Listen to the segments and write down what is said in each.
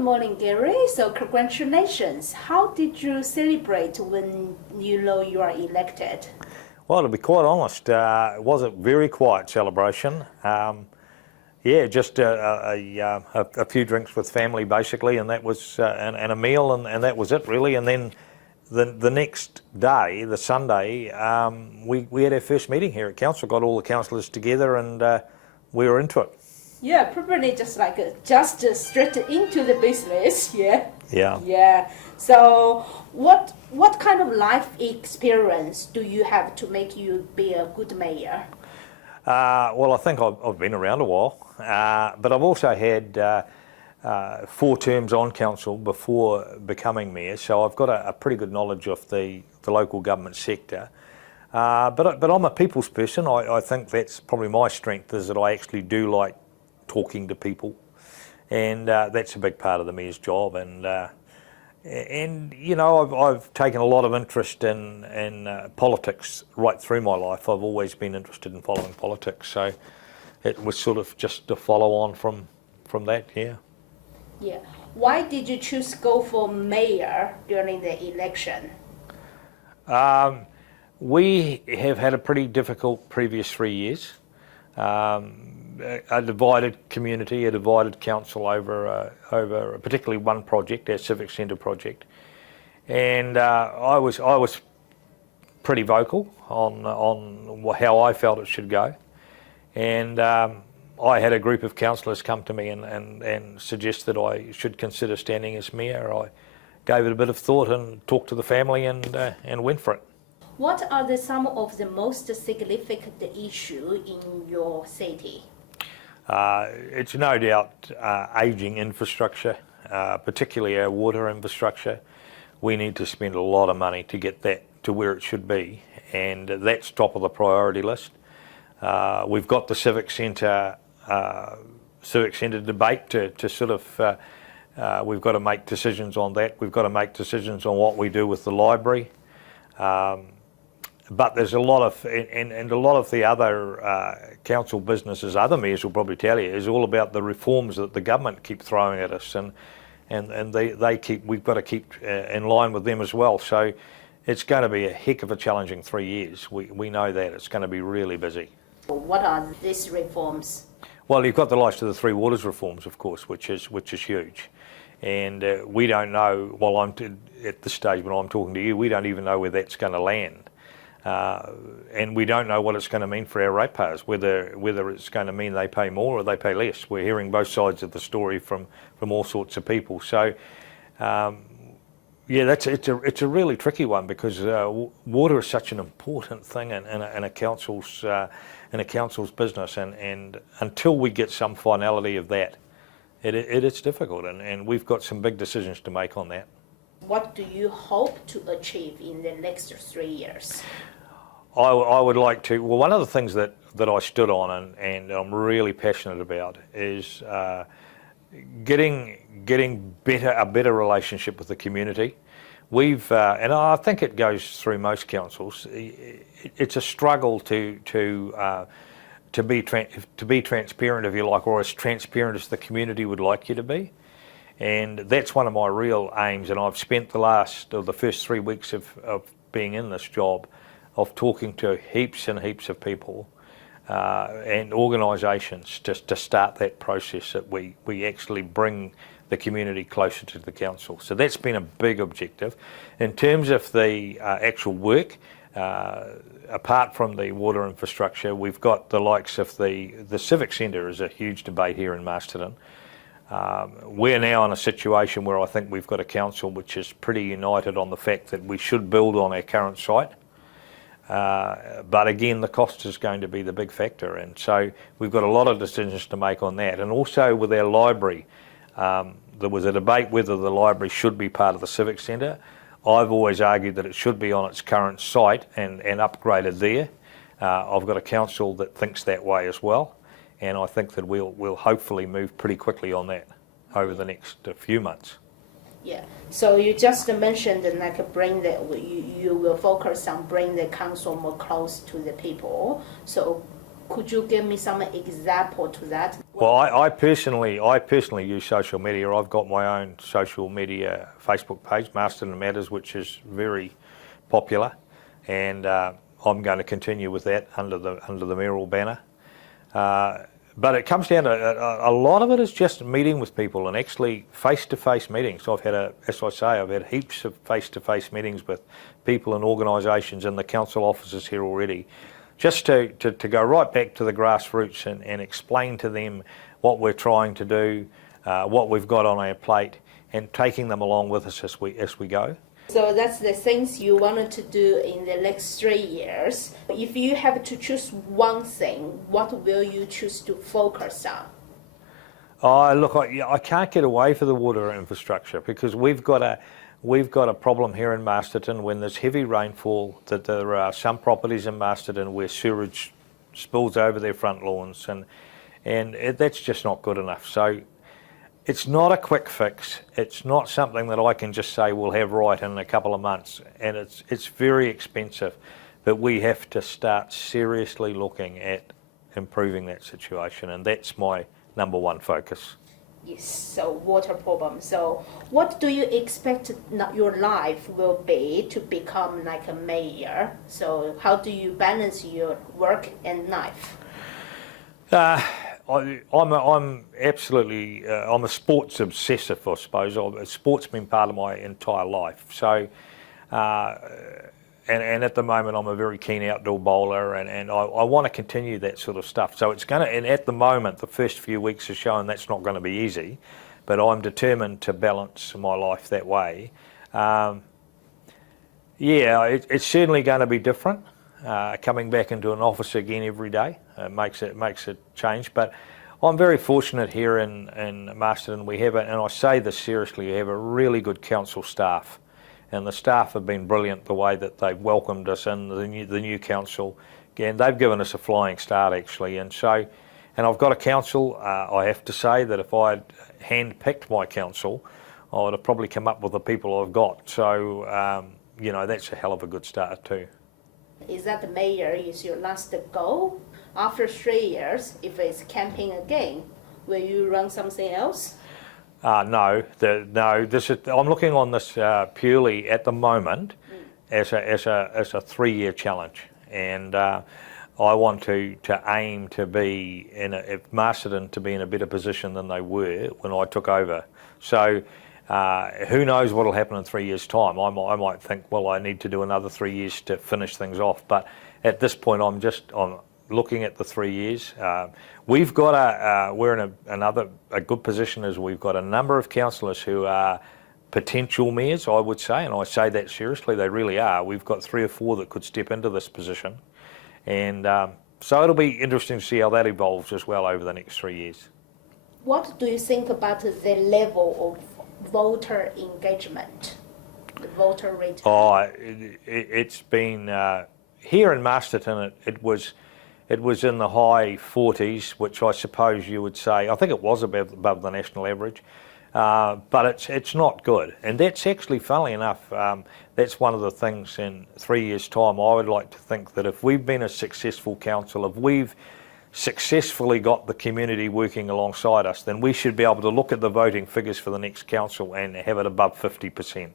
Good morning, Gary. So congratulations. How did you celebrate when you know you are elected? Well, to be quite honest, it was a very quiet celebration. Yeah, just a few drinks with family basically, and that was and a meal, and that was it really. And then the next day, the Sunday, we had our first meeting here at council. Got all the councillors together, and we were into it. Yeah, probably just straight into the business. Yeah. Yeah. Yeah. So what kind of life experience do you have to make you be a good mayor? Well, I think I've been around a while, but I've also had 4 terms on council before becoming mayor, so I've got a pretty good knowledge of the local government sector. But I'm a people's person. I think that's probably my strength, is that I actually do like talking to people, and that's a big part of the mayor's job. And you know, I've taken a lot of interest in politics right through my life. I've always been interested in following politics, so it was sort of just to follow on from that. Yeah. Yeah. Why did you choose to go for mayor during the election? We have had a pretty difficult previous 3 years. A divided community, a divided council over particularly one project, our civic centre project, and I was pretty vocal on how I felt it should go, and I had a group of councillors come to me and suggest that I should consider standing as mayor. I gave it a bit of thought and talked to the family and went for it. What are some of the most significant issues in your city? It's no doubt ageing infrastructure, particularly our water infrastructure. We need to spend a lot of money to get that to where it should be, and that's top of the priority list. We've got the civic centre debate to sort of, we've got to make decisions on that. We've got to make decisions on what we do with the library. But there's a lot of, and a lot of the other council businesses, other mayors will probably tell you, is all about the reforms that the government keep throwing at us, and we've got to keep in line with them as well. So it's going to be a heck of a challenging 3 years. We know that it's going to be really busy. What are these reforms? Well, you've got the likes of the Three Waters reforms, of course, which is huge, and we don't know. Well, at this stage when I'm talking to you, we don't even know where that's going to land. And we don't know what it's going to mean for our ratepayers, whether it's going to mean they pay more or they pay less. We're hearing both sides of the story from all sorts of people. So, yeah, it's a really tricky one, because water is such an important thing in a council's business, and until we get some finality of that, it's difficult, and we've got some big decisions to make on that. What do you hope to achieve in the next 3 years? I would like to. Well, one of the things that I stood on and I'm really passionate about is getting a better relationship with the community. We've and I think it goes through most councils. It's a struggle to be transparent, if you like, or as transparent as the community would like you to be. And that's one of my real aims, and I've spent the first 3 weeks of being in this job, of talking to heaps and heaps of people and organisations just to start that process, that we actually bring the community closer to the council. So that's been a big objective. In terms of the actual work, apart from the water infrastructure, we've got the likes of the civic centre is a huge debate here in Masterton. We're now in a situation where I think we've got a council which is pretty united on the fact that we should build on our current site. But again, the cost is going to be the big factor, and so we've got a lot of decisions to make on that. And also with our library, there was a debate whether the library should be part of the civic centre. I've always argued that it should be on its current site and upgraded there. I've got a council that thinks that way as well, and I think that we'll hopefully move pretty quickly on that over the next few months. Yeah. So you just mentioned you will focus on bring the council more close to the people. So could you give me some example to that? Well, I personally use social media. I've got my own social media Facebook page, Masterton Matters, which is very popular, and I'm going to continue with that under the mayoral banner. But it comes down to a lot of it is just meeting with people and actually face-to-face meetings. As I say, I've had heaps of face-to-face meetings with people and organisations in the council offices here already, just to go right back to the grassroots and explain to them what we're trying to do, what we've got on our plate, and taking them along with us as we go. So that's the things you wanted to do in the next 3 years. If you have to choose one thing, what will you choose to focus on? Look, I can't get away from the water infrastructure because we've got a problem here in Masterton when there's heavy rainfall, that there are some properties in Masterton where sewage spills over their front lawns, and that's just not good enough. So it's not a quick fix. It's not something that I can just say we'll have right in a couple of months, and it's very expensive. But we have to start seriously looking at improving that situation, and that's my number one focus. Yes, so water problem. So what do you expect your life will be to become like a mayor? So how do you balance your work and life? I'm absolutely, I'm a sports obsessive, I suppose. Sport's been part of my entire life. So, and at the moment I'm a very keen outdoor bowler, and I want to continue that sort of stuff. So it's going to, and at the moment the first few weeks have shown that's not going to be easy, but I'm determined to balance my life that way. It's certainly going to be different. Coming back into an office again every day makes a change, but I'm very fortunate here in Masterton. We have and I say this seriously, we have a really good council staff, and the staff have been brilliant the way that they've welcomed us in the new council, and they've given us a flying start actually. And I've got a council. I have to say that if I'd hand-picked my council, I would have probably come up with the people I've got. So that's a hell of a good start too. Is that the mayor is your last goal? After 3 years, if it's campaign again, will you run something else? No. I'm looking on this purely at the moment as a 3-year challenge, and I want to aim to be if Masterton to be in a better position than they were when I took over. So. Who knows what will happen in 3 years' time? I might think, well, I need to do another 3 years to finish things off. But at this point, I'm looking at the 3 years. We've got we're in a good position as we've got a number of councillors who are potential mayors, I would say, and I say that seriously. They really are. We've got 3 or 4 that could step into this position, and so it'll be interesting to see how that evolves as well over the next 3 years. What do you think about the level of voter engagement, the voter rate? It's been here in Masterton. It was in the high 40s, which I suppose you would say. I think it was above the national average, but it's not good. And that's actually, funnily enough, that's one of the things in 3 years' time. I would like to think that if we've been a successful council, if we've successfully got the community working alongside us, then we should be able to look at the voting figures for the next council and have it above 50%.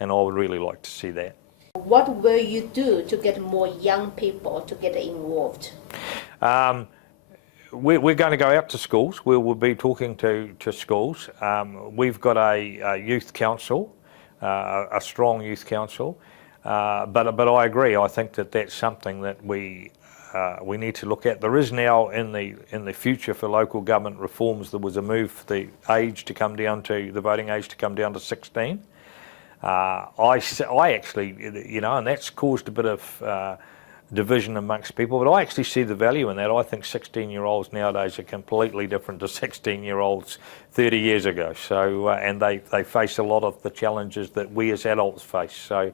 And I would really like to see that. What will you do to get more young people to get involved? We're going to go out to schools. We'll be talking to schools. We've got a youth council, a strong youth council. But I agree. I think that's something that we need to look at. There is now in the future for local government reforms, there was a move for the voting age to come down to 16. I actually, and that's caused a bit of division amongst people, but I actually see the value in that. I think 16-year-olds nowadays are completely different to 16-year-olds 30 years ago. So, and they face a lot of the challenges that we as adults face. So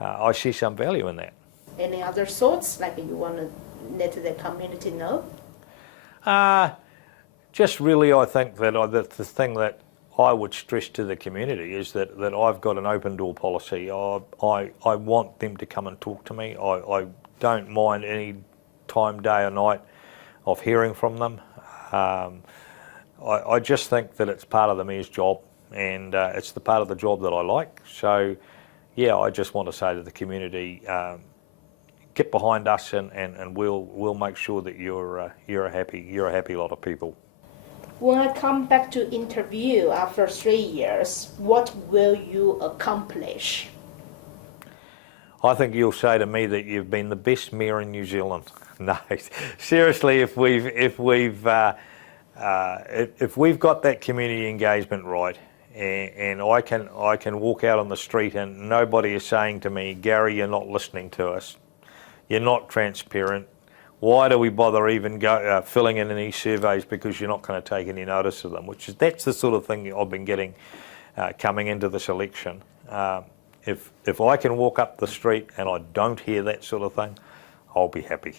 I see some value in that. Any other thoughts, like you want to let the community know? Just really, I think that the thing that I would stress to the community is that I've got an open door policy. I want them to come and talk to me. I don't mind any time, day or night, of hearing from them. I just think that it's part of the mayor's job, and it's the part of the job that I like. So, yeah, I just want to say to the community, get behind us, and we'll make sure that you're a happy lot of people. When I come back to interview after 3 years, what will you accomplish? I think you'll say to me that you've been the best mayor in New Zealand. No, seriously, if we've got that community engagement right, and I can walk out on the street and nobody is saying to me, Gary, you're not listening to us, you're not transparent. Why do we bother even filling in any surveys, because you're not going to take any notice of them? That's the sort of thing I've been getting coming into this election. If I can walk up the street and I don't hear that sort of thing, I'll be happy.